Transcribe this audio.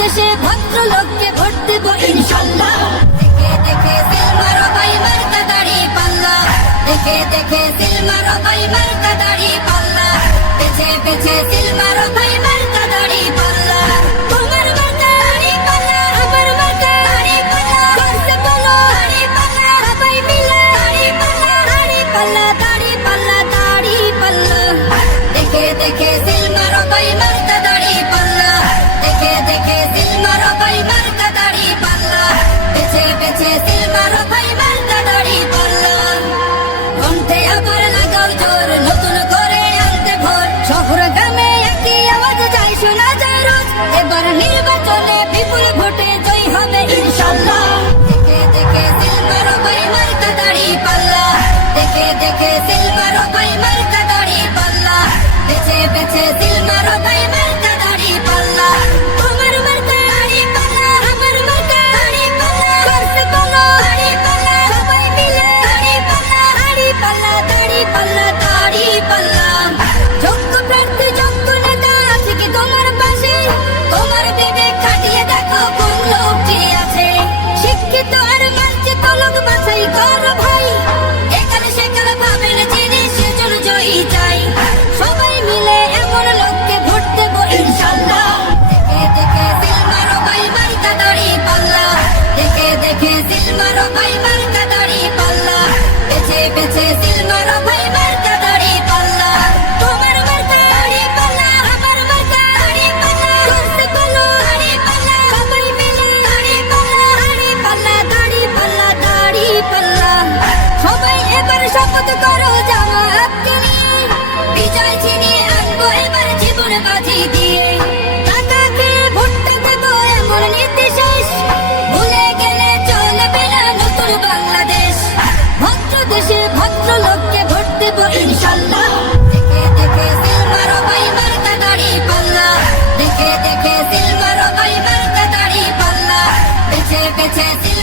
দেশে ভদ্র লোককে ভোট দেব ইনশাল্লাহ। দেখে দেখে সিলমারো ভাই মার্কা দাড়ি পাল্লা। দেখে দেখে সিলমারো ভাই মার্কা দাড়ি পাল্লা। পেছে পেছে সিলমারো ভাই মার্কা দাড়ি পাল্লা। তোমার মার্কা দাড়ি পাল্লা আমার মার্কা দাড়ি পাল্লা। করছে বলো দাড়ি পাল্লা সবাই মিলে। দাড়ি পাল্লা দাড়ি পাল্লা দাড়ি পাল্লা দাড়ি পাল্লা। দেখে দেখে সিলমারো ভাই মার্কা সিলমারো ভাই মার্কা দাড়ি পাল্লা কণ্ঠে আবার লাগাও জোর, নতুন করে আনতে ভোর। শহর গ্রামে একই আওয়াজ যায় শোনা যায় রোজ। এবার নির্বাচনে বিপুল ভোটে জয় হবে ইনশাল্লাহ। দেখে দেখে সিলভার মার্কা দাড়ি পাল্লা। দেখে দেখে সিলভার ভাই মার্কা পাল্লা। বেছে বেছে সিলভার দেখে দেখে সিলমারো ভাই ভাই ভুলে গেলে চলবে নতুন বাংলাদেশ। ভদ্র দেশে ভদ্র লোককে ভোট দেখে দেখে সিলমারো ভাই মার্কা দাড়ি পাল্লা। দেখে দেখে সিলমারো ভাই মার্কা দাড়ি পাল্লা। বেছে বেছে সিল